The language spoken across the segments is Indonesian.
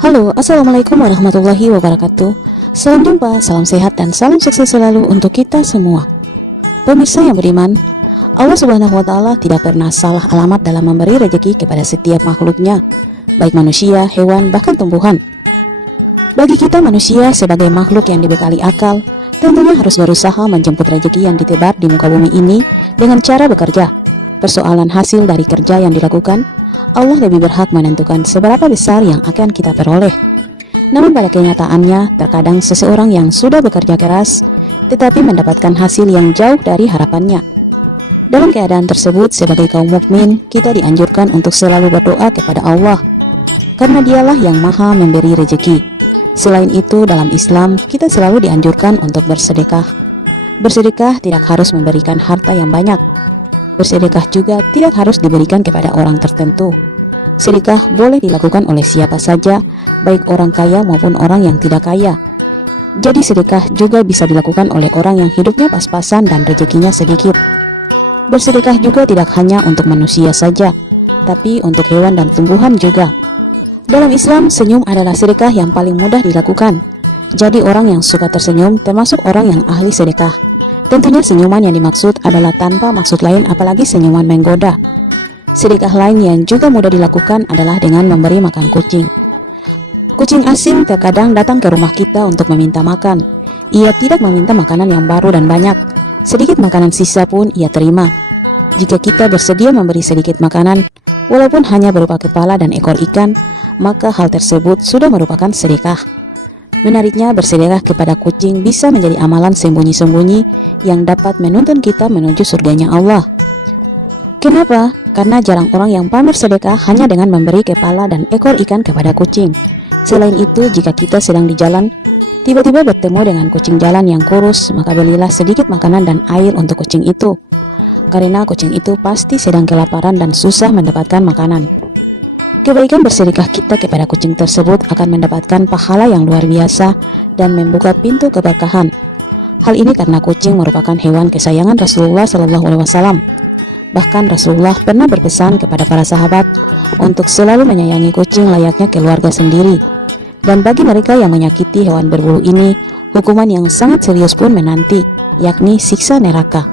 Halo, Assalamualaikum warahmatullahi wabarakatuh. Salam jumpa, salam sehat, dan salam sukses selalu untuk kita semua. Pemirsa yang beriman, Allah Subhanahu wa Ta'ala tidak pernah salah alamat dalam memberi rezeki kepada setiap makhluknya, baik manusia, hewan, bahkan tumbuhan. Bagi kita manusia sebagai makhluk yang dibekali akal, tentunya harus berusaha menjemput rezeki yang ditebar di muka bumi ini dengan cara bekerja. Persoalan hasil dari kerja yang dilakukan, Allah lebih berhak menentukan seberapa besar yang akan kita peroleh. Namun pada kenyataannya, terkadang seseorang yang sudah bekerja keras, tetapi mendapatkan hasil yang jauh dari harapannya. Dalam keadaan tersebut, sebagai kaum mukmin, kita dianjurkan untuk selalu berdoa kepada Allah, karena Dialah yang Maha memberi rezeki. Selain itu, dalam Islam, kita selalu dianjurkan untuk bersedekah. Bersedekah tidak harus memberikan harta yang banyak. Bersedekah juga tidak harus diberikan kepada orang tertentu. Sedekah boleh dilakukan oleh siapa saja, baik orang kaya maupun orang yang tidak kaya. Jadi sedekah juga bisa dilakukan oleh orang yang hidupnya pas-pasan dan rezekinya sedikit. Bersedekah juga tidak hanya untuk manusia saja, tapi untuk hewan dan tumbuhan juga. Dalam Islam, senyum adalah sedekah yang paling mudah dilakukan. Jadi orang yang suka tersenyum termasuk orang yang ahli sedekah. Tentunya senyuman yang dimaksud adalah tanpa maksud lain, apalagi senyuman menggoda. Sedekah lain yang juga mudah dilakukan adalah dengan memberi makan kucing. Kucing asing terkadang datang ke rumah kita untuk meminta makan. Ia tidak meminta makanan yang baru dan banyak. Sedikit makanan sisa pun ia terima. Jika kita bersedia memberi sedikit makanan, walaupun hanya berupa kepala dan ekor ikan, maka hal tersebut sudah merupakan sedekah. Menariknya, bersedekah kepada kucing bisa menjadi amalan sembunyi-sembunyi yang dapat menuntun kita menuju surganya Allah. Kenapa? Karena jarang orang yang pamer sedekah hanya dengan memberi kepala dan ekor ikan kepada kucing. Selain itu, jika kita sedang di jalan, tiba-tiba bertemu dengan kucing jalan yang kurus, maka belilah sedikit makanan dan air untuk kucing itu. Karena kucing itu pasti sedang kelaparan dan susah mendapatkan makanan. Kebaikan bersedekah kita kepada kucing tersebut akan mendapatkan pahala yang luar biasa dan membuka pintu keberkahan. Hal ini karena kucing merupakan hewan kesayangan Rasulullah SAW. Bahkan Rasulullah pernah berpesan kepada para sahabat untuk selalu menyayangi kucing layaknya keluarga sendiri. Dan bagi mereka yang menyakiti hewan berbulu ini, hukuman yang sangat serius pun menanti, yakni siksa neraka.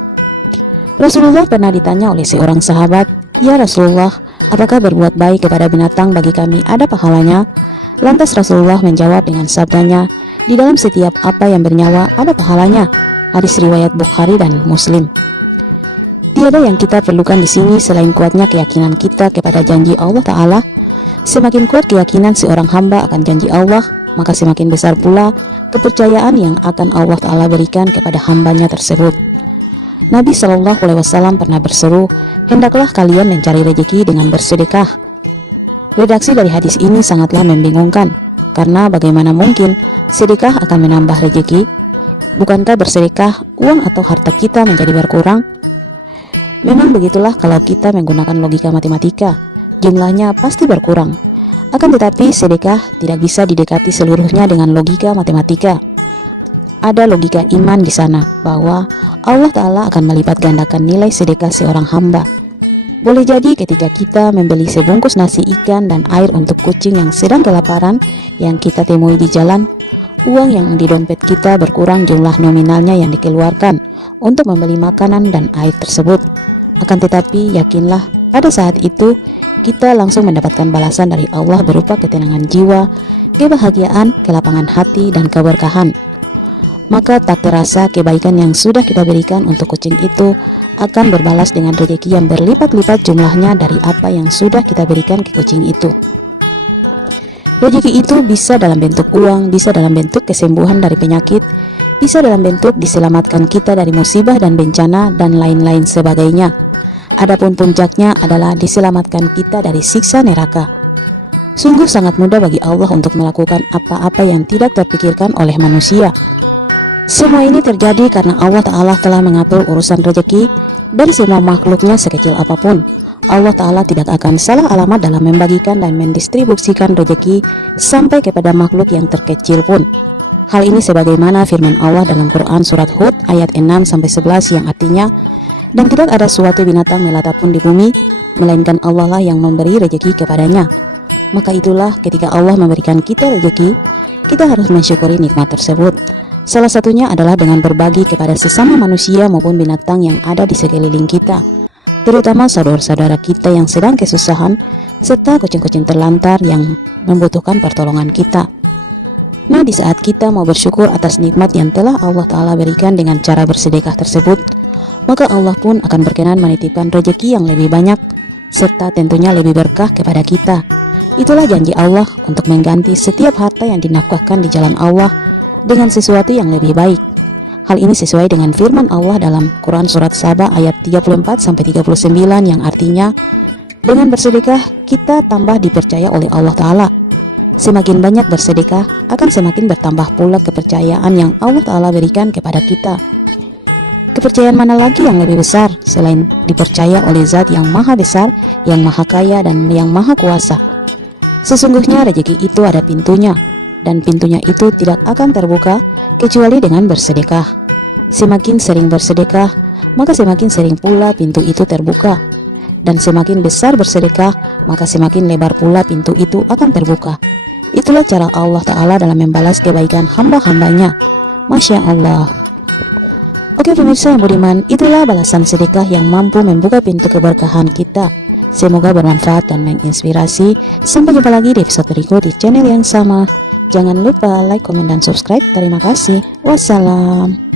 Rasulullah pernah ditanya oleh seorang sahabat, "Ya Rasulullah, apakah berbuat baik kepada binatang bagi kami ada pahalanya?" Lantas Rasulullah menjawab dengan sabdanya, "Di dalam setiap apa yang bernyawa ada pahalanya." Hadis riwayat Bukhari dan Muslim. Tiada yang kita perlukan di sini selain kuatnya keyakinan kita kepada janji Allah Ta'ala. Semakin kuat keyakinan seorang hamba akan janji Allah, maka semakin besar pula kepercayaan yang akan Allah Ta'ala berikan kepada hambanya tersebut. Nabi SAW pernah berseru, "Hendaklah kalian mencari rezeki dengan bersedekah." Redaksi dari hadis ini sangatlah membingungkan, karena bagaimana mungkin sedekah akan menambah rezeki? Bukankah bersedekah uang atau harta kita menjadi berkurang? Memang begitulah kalau kita menggunakan logika matematika, jumlahnya pasti berkurang. Akan tetapi sedekah tidak bisa didekati seluruhnya dengan logika matematika. Ada logika iman di sana, bahwa Allah Ta'ala akan melipat gandakan nilai sedekah seorang hamba. Boleh jadi ketika kita membeli sebungkus nasi ikan dan air untuk kucing yang sedang kelaparan yang kita temui di jalan, uang yang di dompet kita berkurang jumlah nominalnya yang dikeluarkan untuk membeli makanan dan air tersebut. Akan tetapi yakinlah, pada saat itu kita langsung mendapatkan balasan dari Allah berupa ketenangan jiwa, kebahagiaan, kelapangan hati, dan keberkahan. Maka tak terasa kebaikan yang sudah kita berikan untuk kucing itu akan berbalas dengan rezeki yang berlipat-lipat jumlahnya dari apa yang sudah kita berikan ke kucing itu. Rezeki itu bisa dalam bentuk uang, bisa dalam bentuk kesembuhan dari penyakit, bisa dalam bentuk diselamatkan kita dari musibah dan bencana, dan lain-lain sebagainya. Adapun puncaknya adalah diselamatkan kita dari siksa neraka. Sungguh sangat mudah bagi Allah untuk melakukan apa-apa yang tidak terpikirkan oleh manusia. Semua ini terjadi karena Allah Ta'ala telah mengatur urusan rezeki dari semua makhluknya sekecil apapun. Allah Ta'ala tidak akan salah alamat dalam membagikan dan mendistribusikan rezeki sampai kepada makhluk yang terkecil pun. Hal ini sebagaimana firman Allah dalam Quran Surat Hud ayat 6-11 yang artinya, "Dan tidak ada suatu binatang melata pun di bumi, melainkan Allah lah yang memberi rezeki kepadanya." Maka itulah ketika Allah memberikan kita rezeki, kita harus mensyukuri nikmat tersebut. Salah satunya adalah dengan berbagi kepada sesama manusia maupun binatang yang ada di sekeliling kita, terutama saudara-saudara kita yang sedang kesusahan, serta kucing-kucing terlantar yang membutuhkan pertolongan kita. Nah, di saat kita mau bersyukur atas nikmat yang telah Allah Ta'ala berikan dengan cara bersedekah tersebut, maka Allah pun akan berkenan menitipkan rezeki yang lebih banyak, serta tentunya lebih berkah kepada kita. Itulah janji Allah untuk mengganti setiap harta yang dinafkahkan di jalan Allah dengan sesuatu yang lebih baik. Hal ini sesuai dengan firman Allah dalam Quran Surat Saba ayat 34-39 yang artinya, dengan bersedekah kita tambah dipercaya oleh Allah Ta'ala. Semakin banyak bersedekah, akan semakin bertambah pula kepercayaan yang Allah Ta'ala berikan kepada kita. Kepercayaan mana lagi yang lebih besar selain dipercaya oleh Zat yang maha besar, yang maha kaya, dan yang maha kuasa. Sesungguhnya rezeki itu ada pintunya, dan pintunya itu tidak akan terbuka kecuali dengan bersedekah. Semakin sering bersedekah, maka semakin sering pula pintu itu terbuka. Dan semakin besar bersedekah, maka semakin lebar pula pintu itu akan terbuka. Itulah cara Allah Ta'ala dalam membalas kebaikan hamba-hambanya. Masya Allah. Oke pemirsa yang budiman, itulah balasan sedekah yang mampu membuka pintu keberkahan kita. Semoga bermanfaat dan menginspirasi. Sampai jumpa lagi di episode berikut di channel yang sama. Jangan lupa like, komen, dan subscribe. Terima kasih. Wassalam.